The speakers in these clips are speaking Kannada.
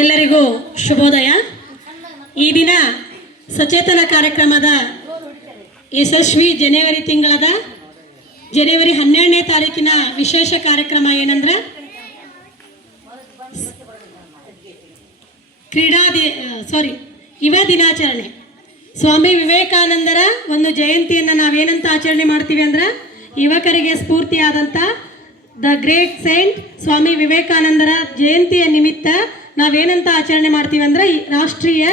ಎಲ್ಲರಿಗೂ ಶುಭೋದಯ. ಈ ದಿನ ಸಚೇತನ ಕಾರ್ಯಕ್ರಮದ ಯಶಸ್ವಿ ಜನವರಿ ತಿಂಗಳದ ಜನವರಿ 12ನೇ ತಾರೀಕಿನ ವಿಶೇಷ ಕಾರ್ಯಕ್ರಮ ಏನಂದ್ರೆ ಯುವ ದಿನಾಚರಣೆ. ಸ್ವಾಮಿ ವಿವೇಕಾನಂದರ ಒಂದು ಜಯಂತಿಯನ್ನು ನಾವೇನಂತ ಆಚರಣೆ ಮಾಡ್ತೀವಿ ಅಂದ್ರೆ, ಯುವಕರಿಗೆ ಸ್ಫೂರ್ತಿಯಾದಂಥ ದ ಗ್ರೇಟ್ ಸೈಂಟ್ ಸ್ವಾಮಿ ವಿವೇಕಾನಂದರ ಜಯಂತಿಯ ನಿಮಿತ್ತ ನಾವೇನಂತ ಆಚರಣೆ ಮಾಡ್ತೀವಿ ಅಂದ್ರೆ ರಾಷ್ಟ್ರೀಯ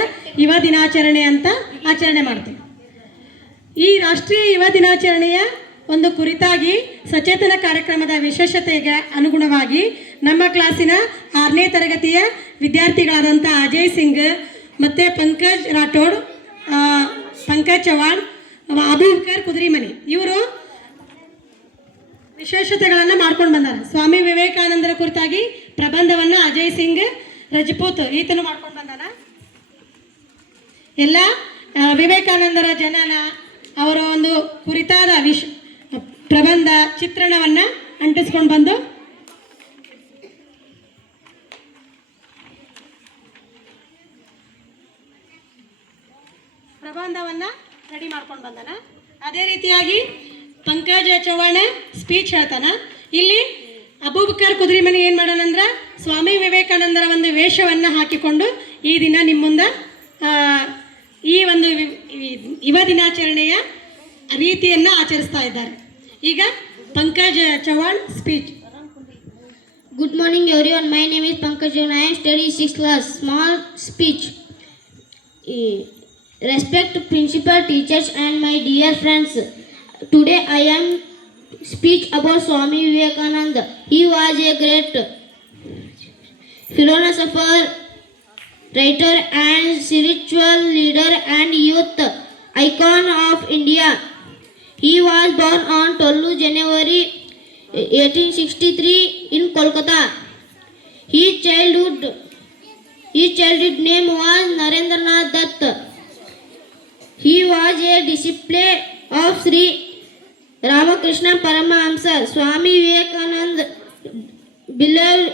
ಯುವ ದಿನಾಚರಣೆ ಅಂತ ಆಚರಣೆ ಮಾಡ್ತೀವಿ. ಈ ರಾಷ್ಟ್ರೀಯ ಯುವ ದಿನಾಚರಣೆಯ ಒಂದು ಕುರಿತಾಗಿ ಸಚೇತನ ಕಾರ್ಯಕ್ರಮದ ವಿಶೇಷತೆಗೆ ಅನುಗುಣವಾಗಿ ನಮ್ಮ ಕ್ಲಾಸಿನ 6ನೇ ತರಗತಿಯ ವಿದ್ಯಾರ್ಥಿಗಳಾದಂಥ ಅಜಯ್ ಸಿಂಗ್ ಮತ್ತು ಪಂಕಜ್ ರಾಠೋಡ್, ಪಂಕಜ್ ಚವಾಣ್, ಅಬೂಬಕರ್ ಕುದುರಿಮನಿ ಇವರು ವಿಶೇಷತೆಗಳನ್ನು ಮಾಡ್ಕೊಂಡು ಬಂದಾರೆ. ಸ್ವಾಮಿ ವಿವೇಕಾನಂದರ ಕುರಿತಾಗಿ ಪ್ರಬಂಧವನ್ನು ಅಜಯ್ ಸಿಂಗ್ ರಜಪೂತ್ ಈತನು ಮಾಡ್ಕೊಂಡು ಬಂದಾನ. ಎಲ್ಲ ವಿವೇಕಾನಂದರ ಜನನ ಅವರ ಒಂದು ಕುರಿತಾದ ಪ್ರಬಂಧ ಚಿತ್ರಣವನ್ನು ಅಂಟಿಸ್ಕೊಂಡು ಬಂದು ಪ್ರಬಂಧವನ್ನು ರೆಡಿ ಮಾಡ್ಕೊಂಡು ಬಂದಾನ. ಅದೇ ರೀತಿಯಾಗಿ ಪಂಕಜ್ ಚವ್ಹಾಣ ಸ್ಪೀಚ್ ಹೇಳ್ತಾನ. ಇಲ್ಲಿ ಅಬೂಬಕರ್ ಕುದುರಿಮನಿ ಏನು ಮಾಡೋಣಂದ್ರೆ ಸ್ವಾಮಿ ವಿವೇಕಾನಂದರ ಒಂದು ವೇಷವನ್ನು ಹಾಕಿಕೊಂಡು ಈ ದಿನ ನಿಮ್ಮ ಮುಂದೆ ಈ ಒಂದು ಯುವ ದಿನಾಚರಣೆಯ ರೀತಿಯನ್ನು ಆಚರಿಸ್ತಾ ಇದ್ದಾರೆ. ಈಗ Pankaj Chavan speech. Good morning everyone. My name is Pankaj Chawhan. I am studying 6th class. Small speech. Respect principal, teachers and my dear friends. Today I am speech about Swami Vivekananda. He was a great philosopher, writer and spiritual leader and youth icon of India. He was born on 12 January 1863 in Kolkata. His childhood name was Narendranath Dutt. He was a disciple of Sri Ramakrishna Paramahamsa. Swami Vivekananda believed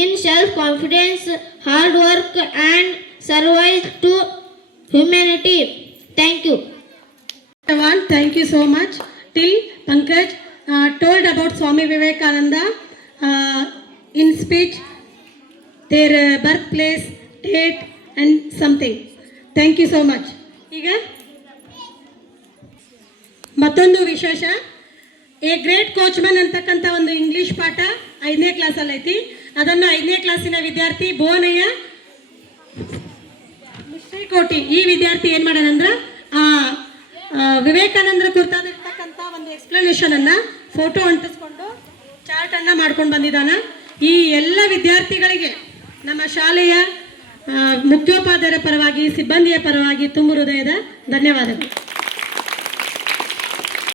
in self-confidence, hard work and service to humanity. Thank you. Thank you so much. Till Pankaj told about Swami Vivekananda in speech, their birthplace, date and something. Thank you so much. ಈಗ ಮತ್ತೊಂದು ವಿಶೇಷ, ಎ ಗ್ರೇಟ್ ಕೋಚ್ಮನ್ ಅಂತಕ್ಕಂಥ ಒಂದು ಇಂಗ್ಲೀಷ್ ಪಾಠ 5ನೇ ಕ್ಲಾಸಲ್ಲಿ ಐತಿ. ಅದನ್ನು 5ನೇ ಕ್ಲಾಸಿನ ವಿದ್ಯಾರ್ಥಿ ಭುವನಯ್ಯ ಮಿಶ್ರಿಕೋಟಿ ಈ ವಿದ್ಯಾರ್ಥಿ ಏನು ಮಾಡೋಣಂದ್ರೆ ವಿವೇಕಾನಂದರ ಕುರಿತಾಗಿರ್ತಕ್ಕಂಥ ಒಂದು ಎಕ್ಸ್ಪ್ಲನೇಷನನ್ನು ಫೋಟೋ ಅಂಟಿಸ್ಕೊಂಡು ಚಾರ್ಟನ್ನು ಮಾಡ್ಕೊಂಡು ಬಂದಿದ್ದಾನೆ. ಈ ಎಲ್ಲ ವಿದ್ಯಾರ್ಥಿಗಳಿಗೆ ನಮ್ಮ ಶಾಲೆಯ ಮುಖ್ಯೋಪಾಧ್ಯಾಯರ ಪರವಾಗಿ ಸಿಬ್ಬಂದಿಯ ಪರವಾಗಿ ತುಂಬ ಹೃದಯದ ಧನ್ಯವಾದಗಳು.